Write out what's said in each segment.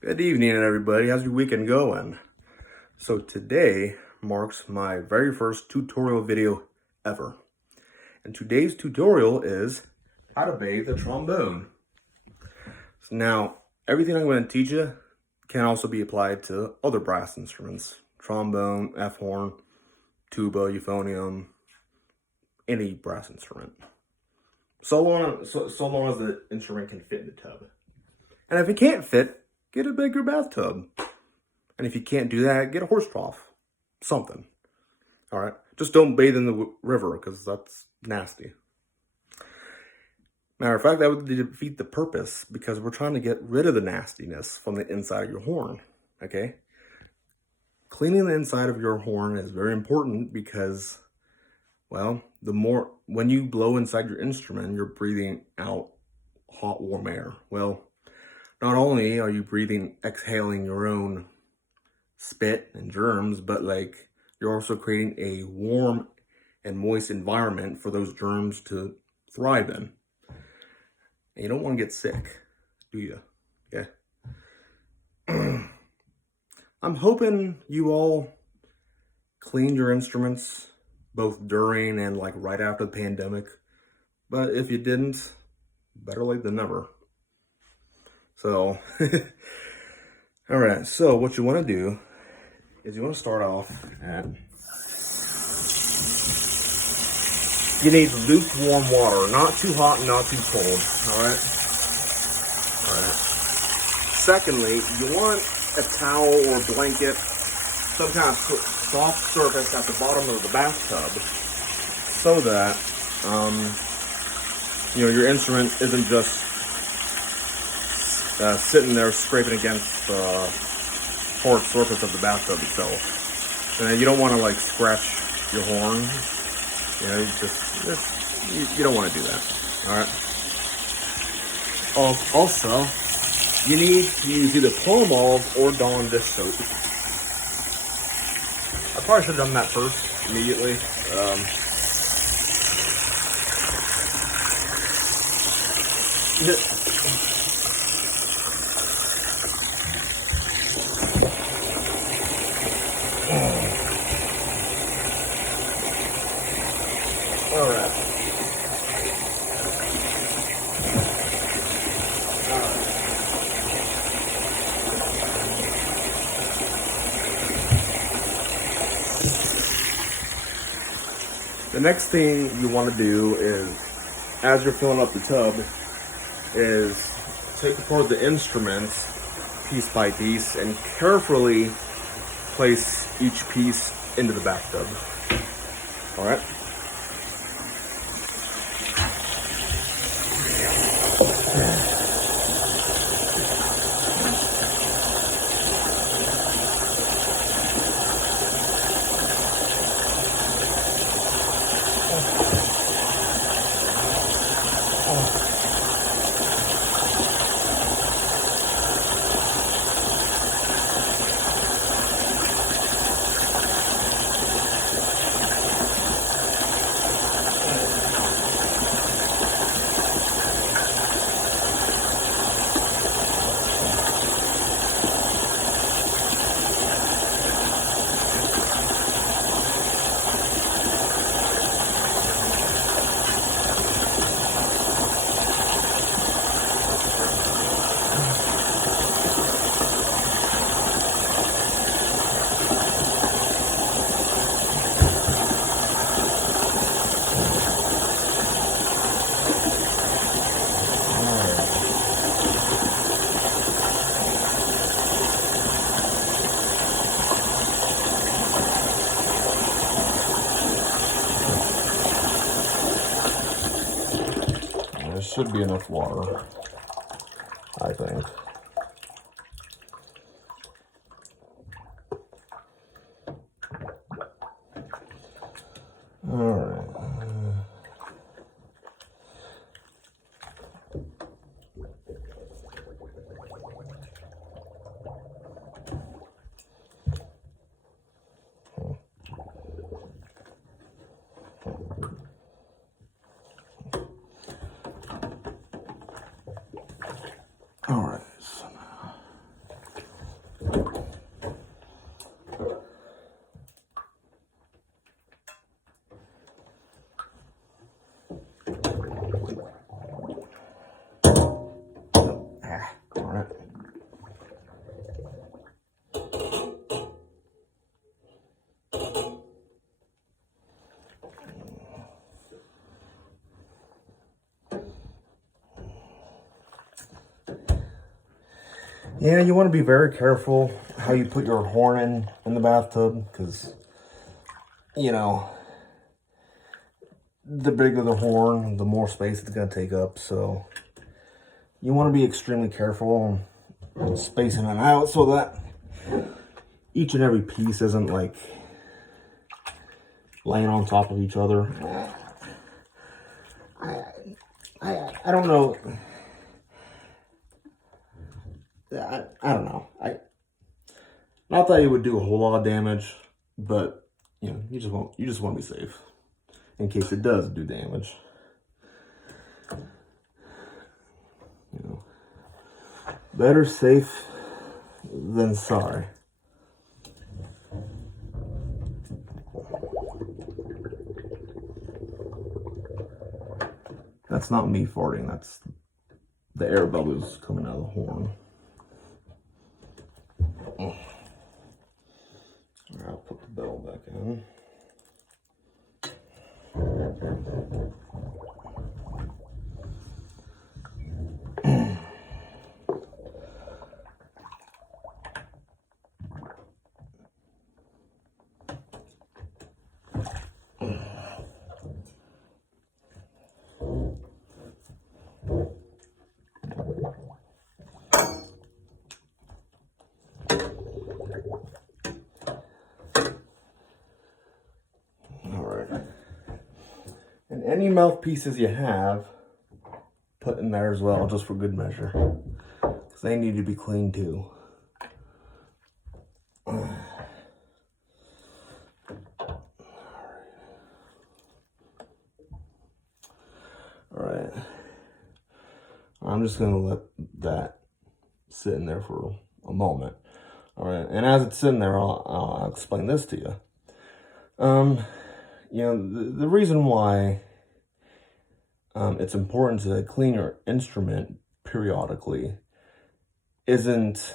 Good evening, everybody. How's your weekend going? So today marks my very first tutorial video ever. And today's tutorial is how to bathe the trombone. So now, everything I'm going to teach you can also be applied to other brass instruments. Trombone, F-horn, tuba, euphonium, any brass instrument. So long as the instrument can fit in the tub. And if it can't fit, get a bigger bathtub. And if you can't do that, get a horse trough. Something. All right? Just don't bathe in the river because that's nasty. Matter of fact, that would defeat the purpose because we're trying to get rid of the nastiness from the inside of your horn. Okay? Cleaning the inside of your horn is very important because, well, when you blow inside your instrument, you're breathing out hot, warm air. Well, not only are you exhaling your own spit and germs, but you're also creating a warm and moist environment for those germs to thrive in. And you don't want to get sick, do you? Okay. I'm hoping you all cleaned your instruments both during and right after the pandemic. But if you didn't, better late than never. So, all right. So what you want to do is you want to start off at, you need lukewarm water, not too hot, not too cold, all right? All right. Secondly, you want a towel or blanket, some kind of soft surface at the bottom of the bathtub so that, your instrument isn't just sitting there scraping against the hard surface of the bathtub itself. And you don't want to scratch your horn. You don't want to do that. All right. Also, you need to use either Palmolive or Dawn dish soap. I probably should have done that first immediately. All right. The next thing you want to do is, as you're filling up the tub, is take apart the instruments piece by piece and carefully place each piece into the bathtub. All right. There should be enough water, I think. All right. All right. Yeah, you want to be very careful how you put your horn in the bathtub, because, you know, the bigger the horn, the more space it's going to take up. So you want to be extremely careful spacing it out so that each and every piece isn't like laying on top of each other. I don't know. I don't know. Not that it would do a whole lot of damage, but you know, you just want to be safe in case it does do damage. You know, better safe than sorry. That's not me farting, that's the air bubbles coming out of the horn. Alright, I'll put the bell back in. And any mouthpieces you have, put in there as well, just for good measure, because they need to be clean too. Alright, I'm just going to let that sit in there for a moment. Alright, and as it's sitting there, I'll explain this to you. You know, the reason why it's important to clean your instrument periodically isn't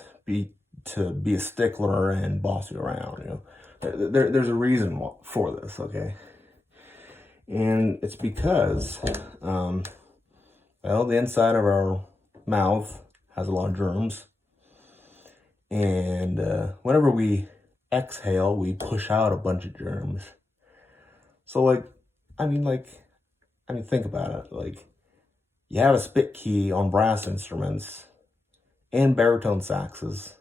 to be a stickler and boss you around. You know, there's a reason for this, okay? And it's because, well, the inside of our mouth has a lot of germs, and whenever we exhale, we push out a bunch of germs. So, like, I mean, think about it. Like, you have a spit key on brass instruments and baritone saxes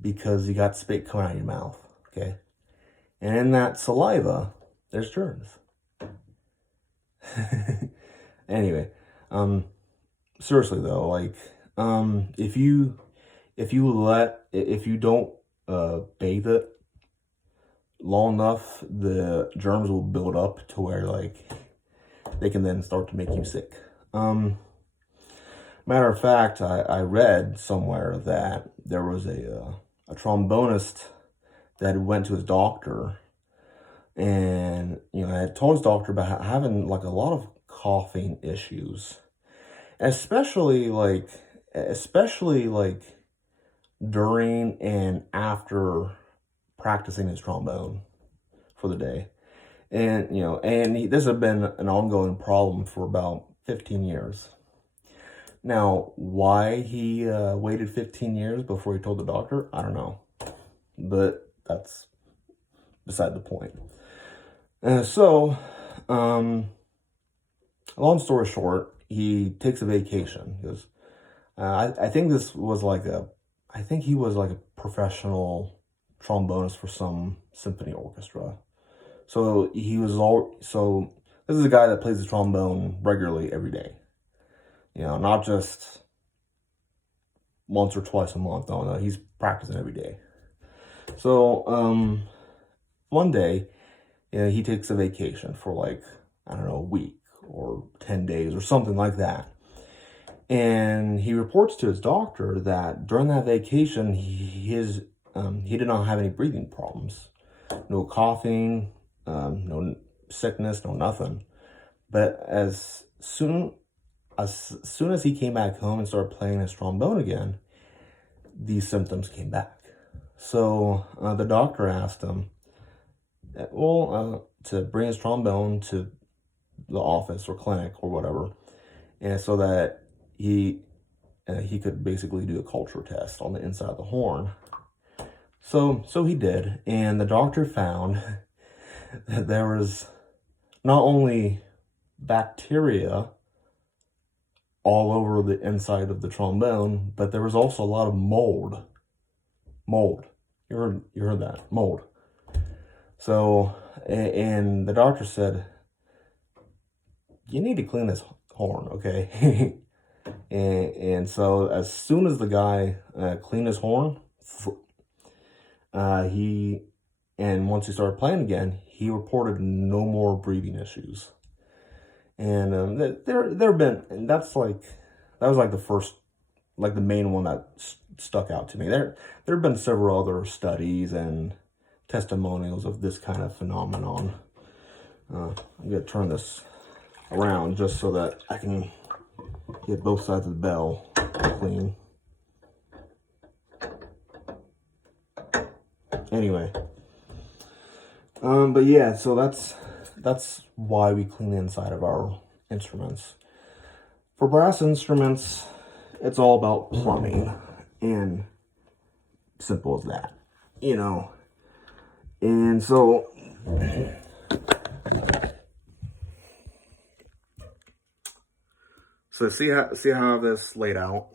because you got spit coming out of your mouth, okay? And in that saliva, there's germs. Anyway, seriously though, like, if you don't bathe it long enough, the germs will build up to where, like, they can then start to make you sick. Matter of fact, I read somewhere that there was a trombonist that went to his doctor, and, you know, had told his doctor about having, like, a lot of coughing issues, especially like during and after practicing his trombone for the day. And, you know, this has been an ongoing problem for about 15 years. Now, why he waited 15 years before he told the doctor, I don't know. But that's beside the point. So, long story short, he takes a vacation. He goes, I think he was like a professional trombonist for some symphony orchestra. So this is a guy that plays the trombone regularly every day. You know, not just once or twice a month. No, he's practicing every day. So, one day, you know, he takes a vacation for, like, I don't know, a week or 10 days or something like that. And he reports to his doctor that during that vacation, he did not have any breathing problems. No coughing, no sickness, no nothing. But as soon as soon as he came back home and started playing his trombone again, these symptoms came back. So the doctor asked him, to bring his trombone to the office or clinic or whatever, and so that he could basically do a culture test on the inside of the horn. So he did, and the doctor found that there was not only bacteria all over the inside of the trombone, but there was also a lot of mold. Mold. You heard that. Mold. So, and the doctor said, you need to clean this horn, okay? and so as soon as the guy cleaned his horn, once he started playing again, he reported no more breathing issues. And there have been, and that was like the first, like the main one that stuck out to me. There have been several other studies and testimonials of this kind of phenomenon. I'm gonna turn this around just so that I can get both sides of the bell clean. Anyway, but yeah, so that's why we clean the inside of our instruments. For brass instruments, it's all about plumbing, and simple as that, you know. And so see how I have this laid out.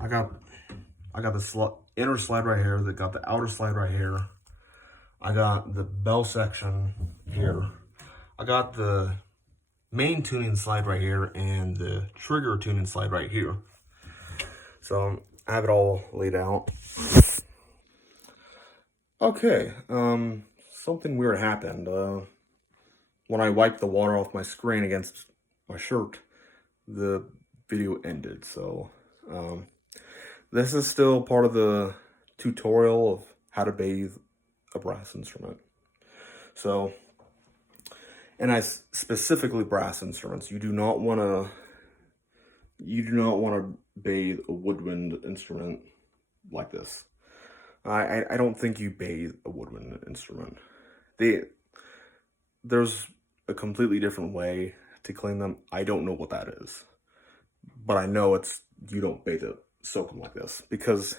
I got the inner slide right here. That got the outer slide right here. I got the bell section here. I got the main tuning slide right here and the trigger tuning slide right here. So I have it all laid out. Okay, something weird happened. When I wiped the water off my screen against my shirt, the video ended. So this is still part of the tutorial of how to bathe a brass instrument. So, and I specifically brass instruments. You do not want to bathe a woodwind instrument like this. I don't think you bathe a woodwind instrument. There's a completely different way to clean them. I don't know what that is, but I know you don't bathe it, soak them like this, because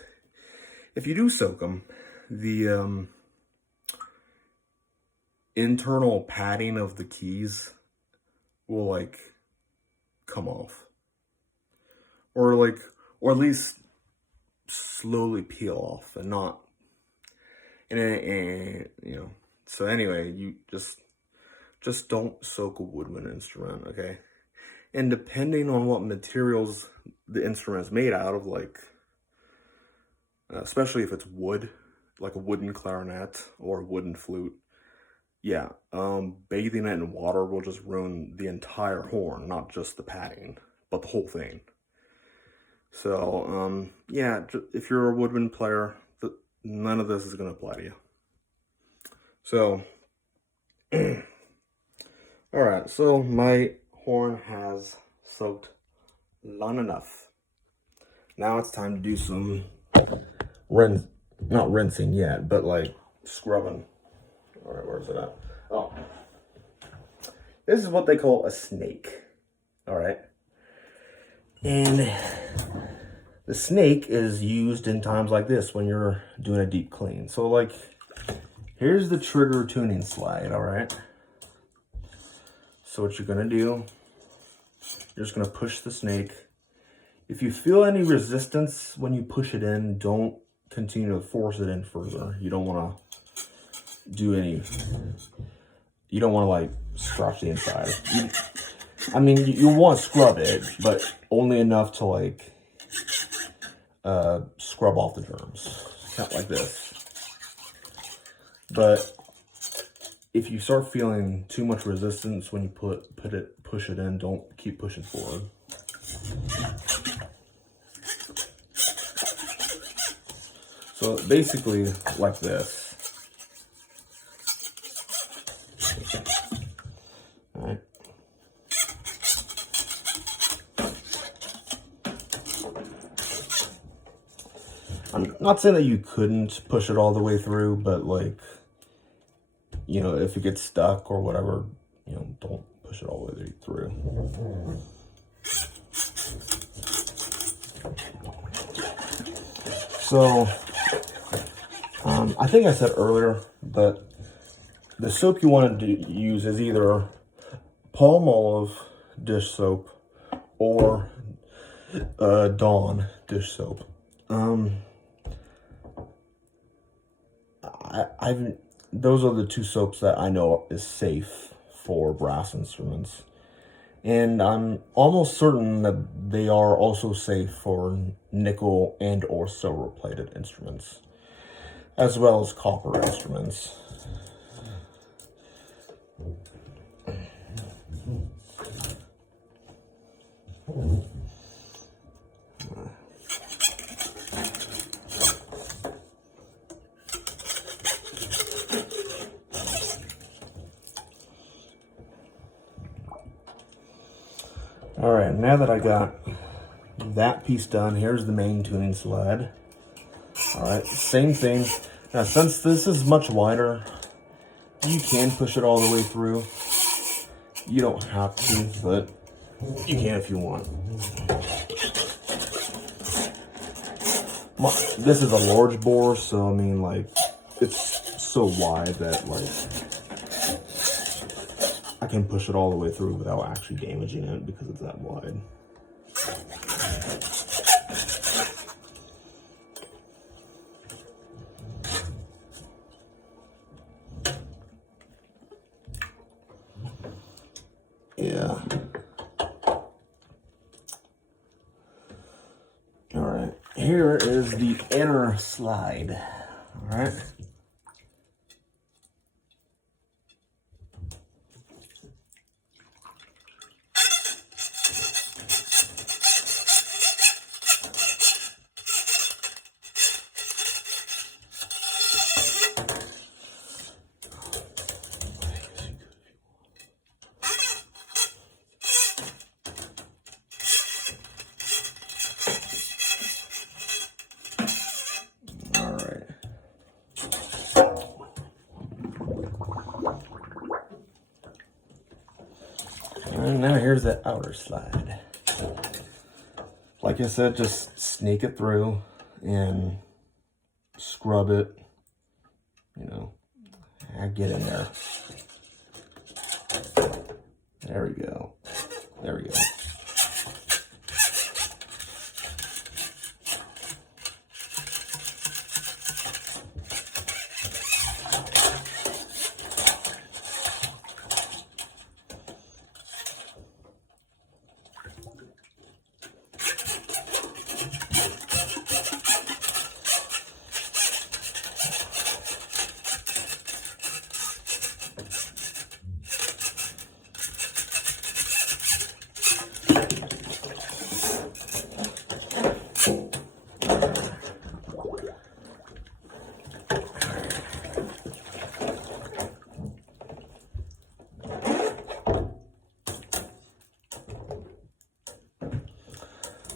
if you do soak them, the internal padding of the keys will like come off, or at least slowly peel off, and not, and you know. So anyway, you just don't soak a woodwind instrument, okay? And depending on what materials the instrument is made out of, like especially if it's wood, like a wooden clarinet or a wooden flute, yeah, bathing it in water will just ruin the entire horn, not just the padding, but the whole thing. So, yeah, if you're a woodwind player, none of this is going to apply to you. So, alright, so my horn has soaked long enough. Now it's time to do some not rinsing yet, but like scrubbing. Alright, where's it at? Oh. This is what they call a snake. Alright. And the snake is used in times like this when you're doing a deep clean. So like, here's the trigger tuning slide, alright? So what you're gonna do, you're just gonna push the snake. If you feel any resistance when you push it in, don't continue to force it in further. You don't wanna you don't wanna like scratch the inside. You want to scrub it, but only enough to like scrub off the germs. Not like this. But if you start feeling too much resistance when you push it in, don't keep pushing forward. So basically like this. Alright. I'm not saying that you couldn't push it all the way through, but like, you know, if it gets stuck or whatever, you know, don't push it all the way through. So, I think I said earlier, but the soap you want to use is either Palmolive dish soap or Dawn dish soap. Those are the two soaps that I know is safe for brass instruments. And I'm almost certain that they are also safe for nickel and or silver plated instruments, as well as copper instruments. All right, now that I got that piece done, here's the main tuning sled. All right, same thing. Now, since this is much wider, you can push it all the way through. You don't have to, but you can if you want. This is a large bore, so I mean, like, it's so wide that, like, I can push it all the way through without actually damaging it because it's that wide. Yeah. All right. Here is the inner slide. All right. And now here's the outer slide. Like I said, just sneak it through and scrub it, you know, and get in there. There we go. There we go.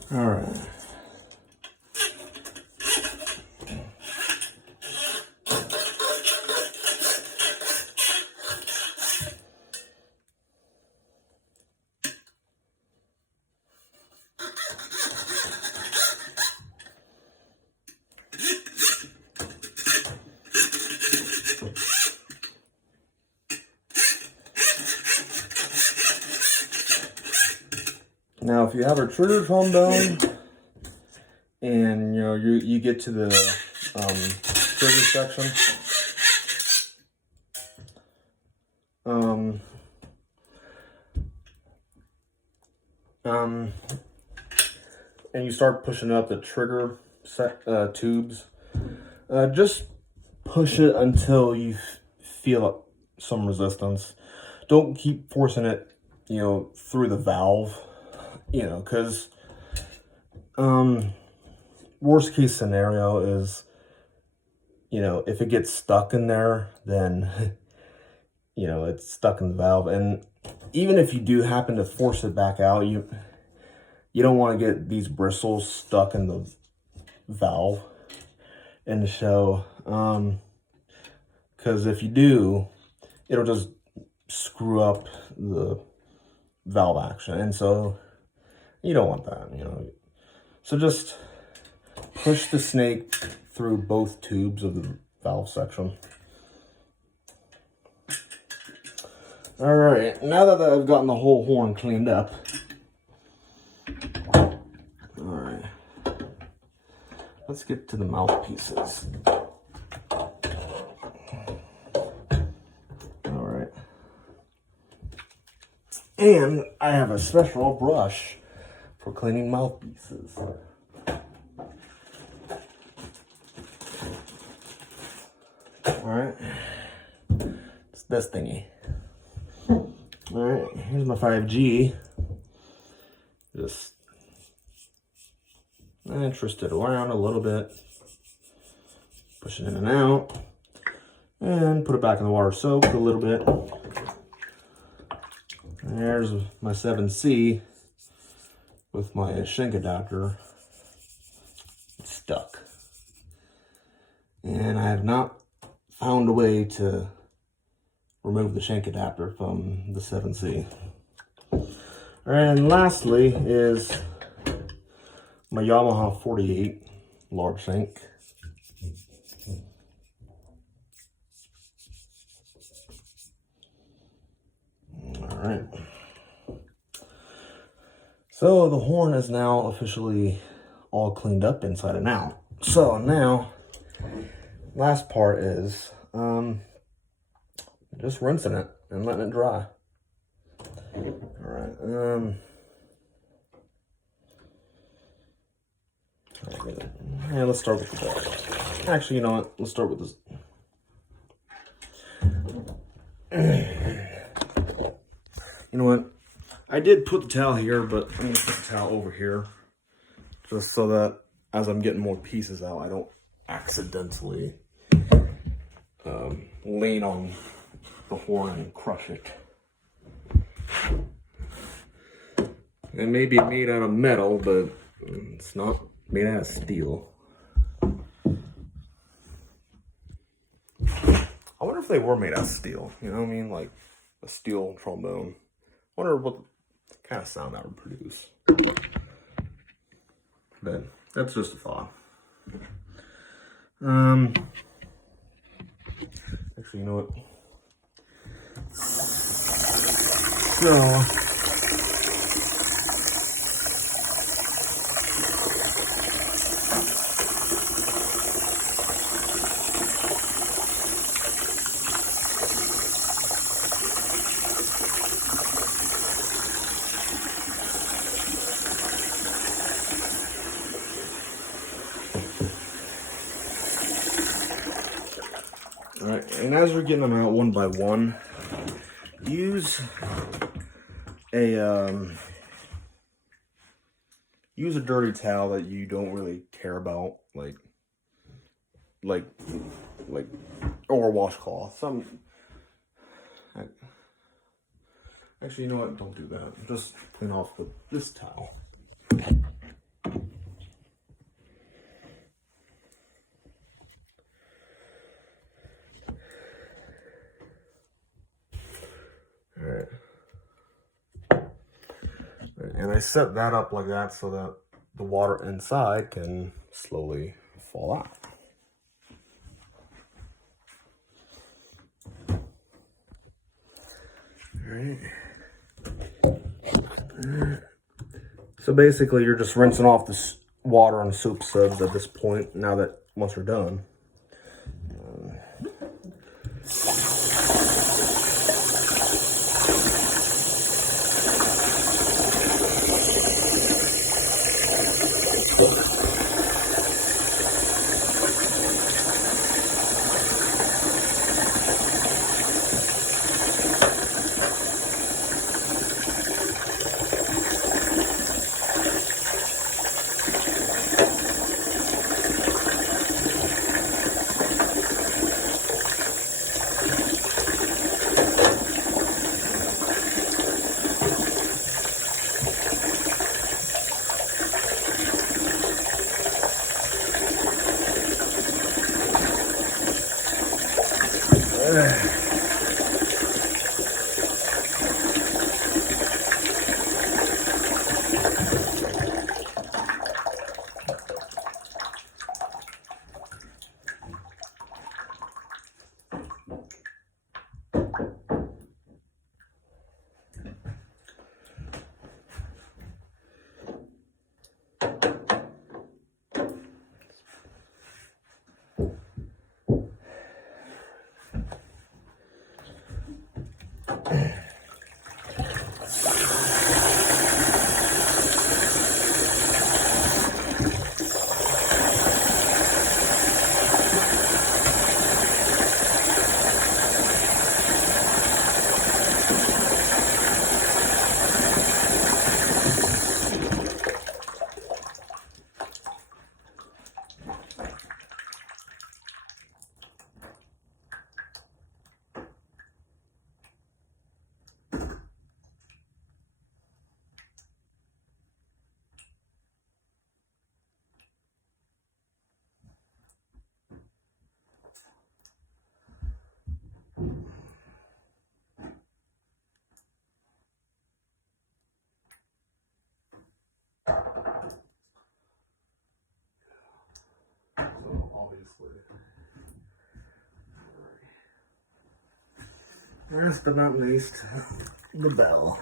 All right. Now, if you have a trigger trombone and you get to the trigger section, and you start pushing up the trigger tubes, just push it until you feel some resistance. Don't keep forcing it, through the valve. Because worst case scenario is, if it gets stuck in there, then, it's stuck in the valve. And even if you do happen to force it back out, you don't want to get these bristles stuck in the valve, in the show. Because if you do, it'll just screw up the valve action. And so you don't want that, you know. So just push the snake through both tubes of the valve section. All right, now that I've gotten the whole horn cleaned up, all right, let's get to the mouthpieces. All right, and I have a special brush for cleaning mouthpieces. All right, it's this thingy. All right, here's my 5G. Just twist it around a little bit, push it in and out, and put it back in the water soak a little bit. And there's my 7C with my shank adapter. It's stuck, and I have not found a way to remove the shank adapter from the 7C. And lastly is my Yamaha 48 large shank. All right. So the horn is now officially all cleaned up inside and out. So now, last part is just rinsing it and letting it dry. All right. Yeah, let's start with the ball. Actually, you know what? Let's start with this. You know what? I did put the towel here, but I'm gonna put the towel over here, just so that as I'm getting more pieces out, I don't accidentally lean on the horn and crush it. It may be made out of metal, but it's not made out of steel. I wonder if they were made out of steel. You know what I mean? Like a steel trombone. I wonder what kind of sound that would produce. But that's just a thought. Actually, you know what? So all right, and as you're getting them out one by one, use a dirty towel that you don't really care about, like or a washcloth. Actually, you know what? Don't do that. Just clean off with this towel. Alright. And I set that up like that so that the water inside can slowly fall out. Alright. So basically you're just rinsing off this water on soup suds at this point, now that once you're done. Obviously. Last but not least, the bell.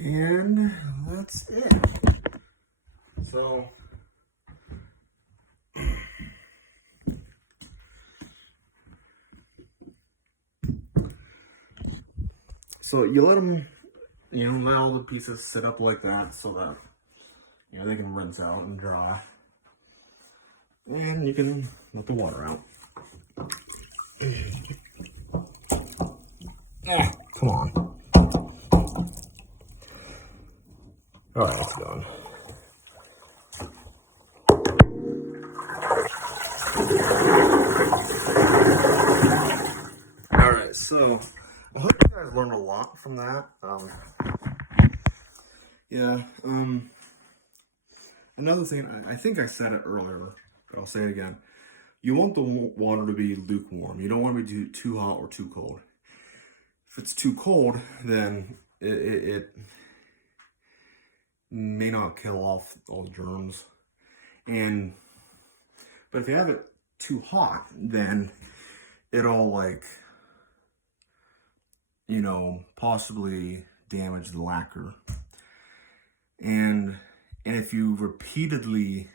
And that's it. So you let them, let all the pieces sit up like that so that, they can rinse out and dry. And you can let the water out. Come on. All right, it's done. All right, so I hope you guys learned a lot from that. Another thing, I think I said it earlier, but I'll say it again. You want the water to be lukewarm. You don't want it to be too hot or too cold. If it's too cold, then it may not kill off all the germs. But if you have it too hot, then it'll possibly damage the lacquer. And if you repeatedly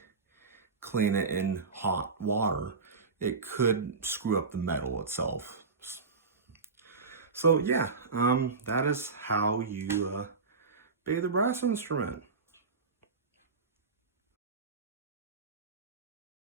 clean it in hot water, it could screw up the metal itself. So yeah, that is how you bathe a brass instrument.